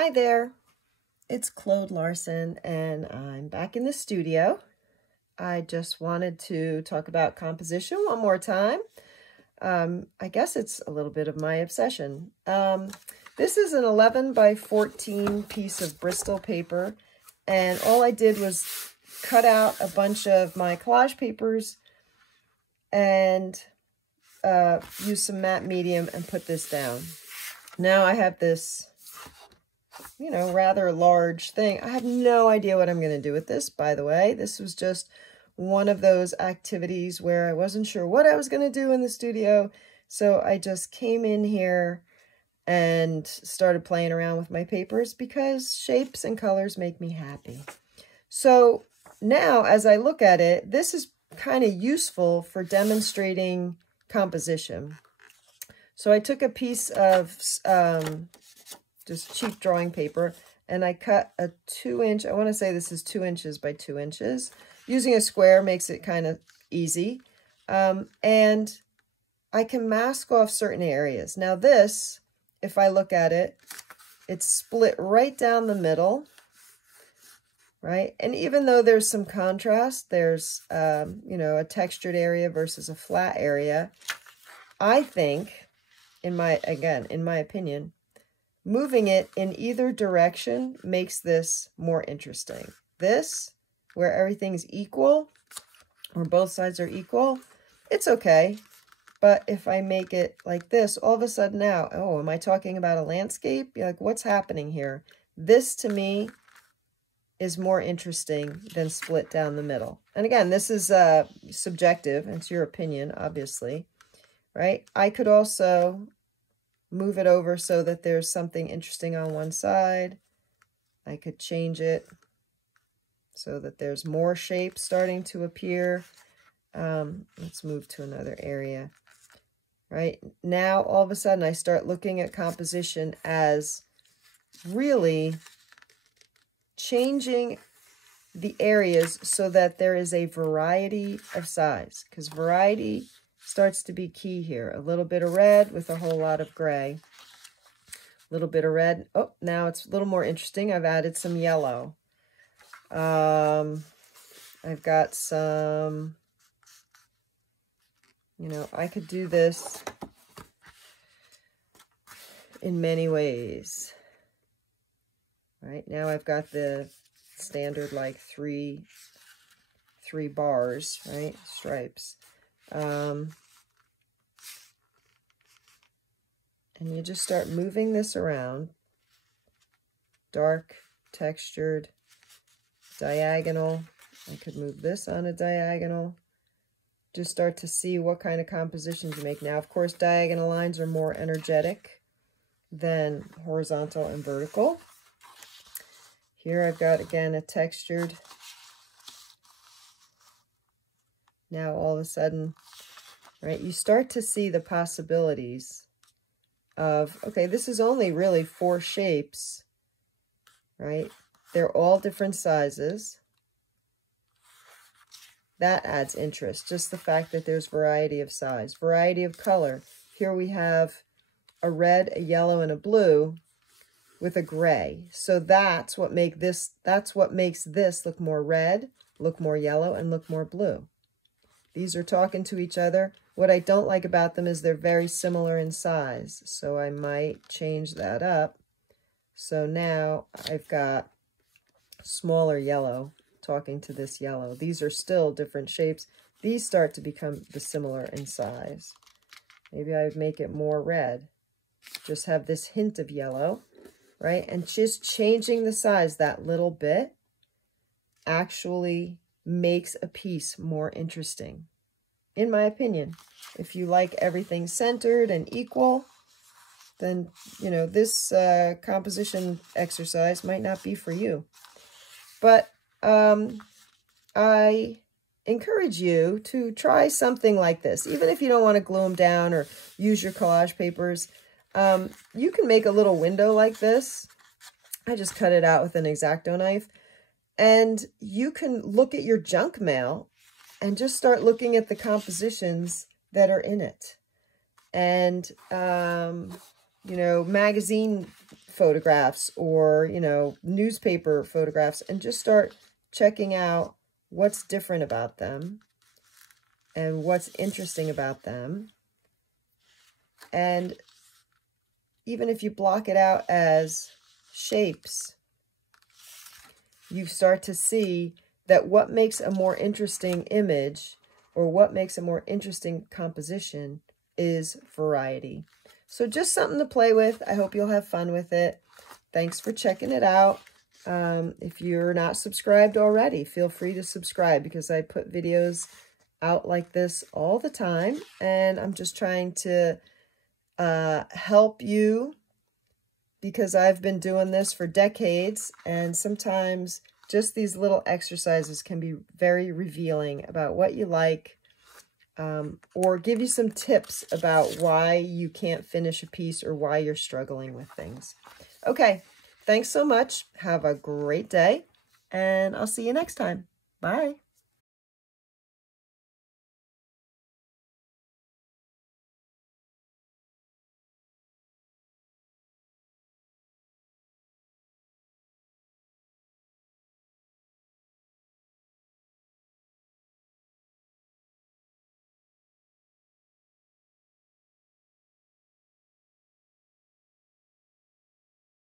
Hi there, it's Claude Larson and I'm back in the studio. I just wanted to talk about composition one more time. I guess it's a little bit of my obsession. This is an 11 by 14 piece of Bristol paper, and all I did was cut out a bunch of my collage papers and use some matte medium and put this down. Now I have this, you know, rather large thing. I have no idea what I'm going to do with this, by the way. This was just one of those activities where I wasn't sure what I was going to do in the studio. So I just came in here and started playing around with my papers because shapes and colors make me happy. So now as I look at it, this is kind of useful for demonstrating composition. So I took a piece of just cheap drawing paper, and I cut a 2-inch, I want to say this is 2 inches by 2 inches. Using a square makes it kind of easy. And I can mask off certain areas. Now this, if I look at it, it's split right down the middle, right? And even though there's some contrast, there's, you know, a textured area versus a flat area, I think, in my opinion, moving it in either direction makes this more interesting. This, where everything's equal, or both sides are equal, it's okay. But if I make it like this, all of a sudden now, oh, am I talking about a landscape? You're like, what's happening here? This, to me, is more interesting than split down the middle. And again, this is subjective. It's your opinion, obviously, right? I could also move it over so that there's something interesting on one side. I could change it so that there's more shape starting to appear. Let's move to another area. Right now, all of a sudden, I start looking at composition as really changing the areas so that there is a variety of size, because variety starts to be key here. A little bit of red with a whole lot of gray. A little bit of red. Oh, now it's a little more interesting. I've added some yellow. I've got some, you know, I could do this in many ways. Right now I've got the standard like three bars, right? Stripes. And you just start moving this around. Dark, textured, diagonal. I could move this on a diagonal. Just start to see what kind of compositions you make. Now, of course, diagonal lines are more energetic than horizontal and vertical. Here I've got, again, a textured. Now, all of a sudden, right, you start to see the possibilities of, okay, this is only really 4 shapes, right? They're all different sizes. That adds interest, just the fact that there's variety of size, variety of color. Here we have a red, a yellow, and a blue with a gray. So that's what makes this look more red, look more yellow, and look more blue. These are talking to each other. What I don't like about them is they're very similar in size. So I might change that up. So now I've got smaller yellow talking to this yellow. These are still different shapes. These start to become dissimilar in size. Maybe I would make it more red. Just have this hint of yellow, right? And just changing the size that little bit actually makes a piece more interesting, in my opinion. If you like everything centered and equal, then, you know, this composition exercise might not be for you. But I encourage you to try something like this. Even if you don't want to glue them down or use your collage papers, you can make a little window like this. I just cut it out with an X-Acto knife. And you can look at your junk mail and just start looking at the compositions that are in it. And you know, magazine photographs or, you know, newspaper photographs, and just start checking out what's different about them and what's interesting about them. And even if you block it out as shapes, you start to see that what makes a more interesting image or what makes a more interesting composition is variety. So just something to play with. I hope you'll have fun with it. Thanks for checking it out. If you're not subscribed already, feel free to subscribe, because I put videos out like this all the time, and I'm just trying to help you, because I've been doing this for decades, and sometimes just these little exercises can be very revealing about what you like, or give you some tips about why you can't finish a piece or why you're struggling with things. Okay, thanks so much. Have a great day, and I'll see you next time. Bye.